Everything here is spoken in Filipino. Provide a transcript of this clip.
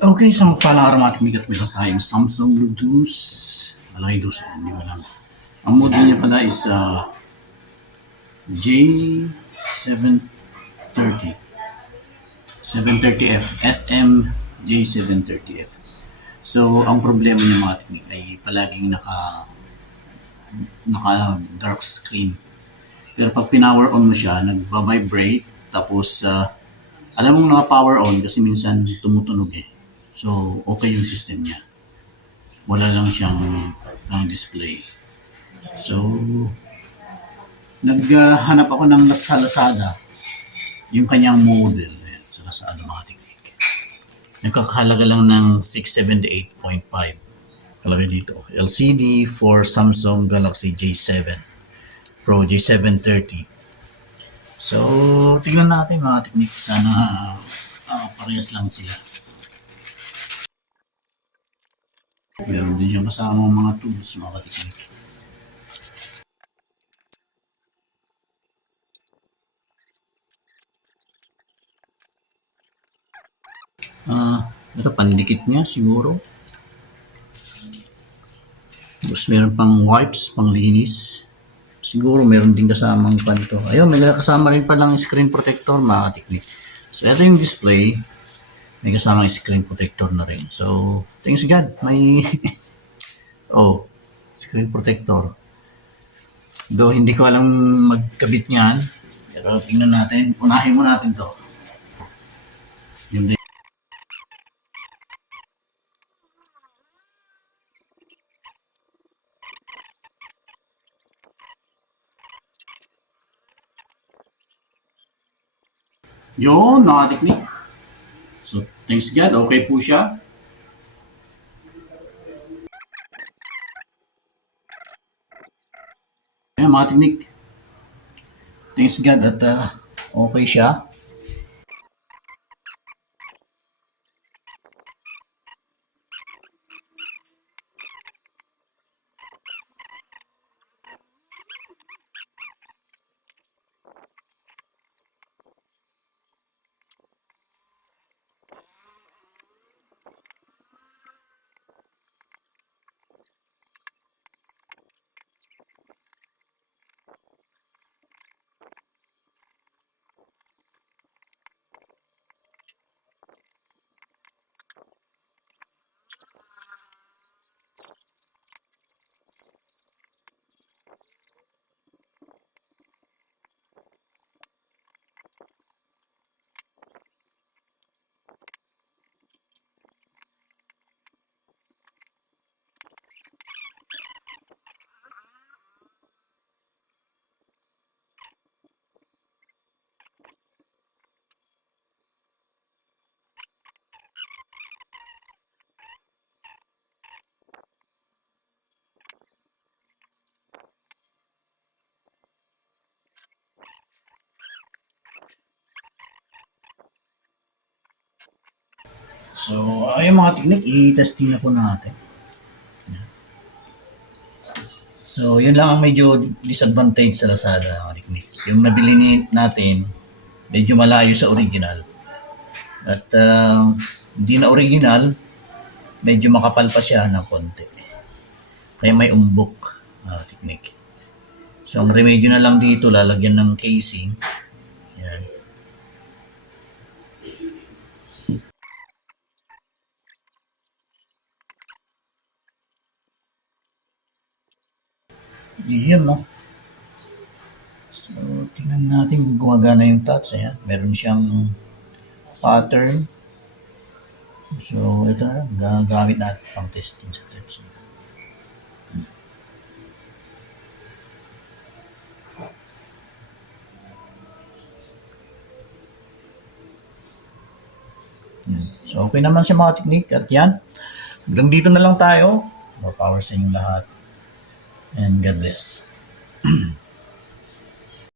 Okay, so palang aromatic bigat meron tayong Samsung Ludus. Malaki dos, hindi ko alam. Ang model niya pala is J730. 730F. SM J730F. So, ang problema niya mga technique ay palaging naka dark screen. Pero pag pinower on mo siya, nagba-vibrate. Tapos, alam mong naka-power on kasi minsan tumutunog eh. So, okay yung system niya. Wala lang siyang display. So, naghanap ako ng sa Lazada, yung kanyang model. Ayan, sa Lazada mga technique. Nagkakahalaga lang ng 678.5. Kalagay dito. LCD for Samsung Galaxy J7 Pro J730. So, tingnan natin mga technique. Sana parehas lang sila. Meron din yung kasama mga tools mga technique. Ito pandikit niya siguro. Tapos meron pang wipes, pang linis. Siguro meron din kasamang panto. Ayun, may kasama rin palang screen protector mga technique. So ito yung display. May kasamang screen protector na rin. So, thanks God, may screen protector. Though hindi ko alam magkabit niyan. Pero tingnan natin. Unahin mo natin to. Yung yun, mga technique. So, thanks God, okay po siya. Ayan, mga technique. Thanks God at okay siya. So, ayun mga technique, i-testing na po natin. So, yun lang ang medyo disadvantage sa Lazada mga technique. Yung nabili natin, medyo malayo sa original. At hindi na original, medyo makapal pa siya ng konti. Kaya may umbok technique. So, ang remedyo na lang dito, lalagyan ng casing. Yan. Yun, no? So, tingnan natin kung gumagana yung touch. Ayan. Meron siyang pattern. So, ito na. Gagamit natin pang testing sa touch. So, okay naman siya mga technique. At yan. Hanggang dito na lang tayo. More power sa inyong lahat. And God bless.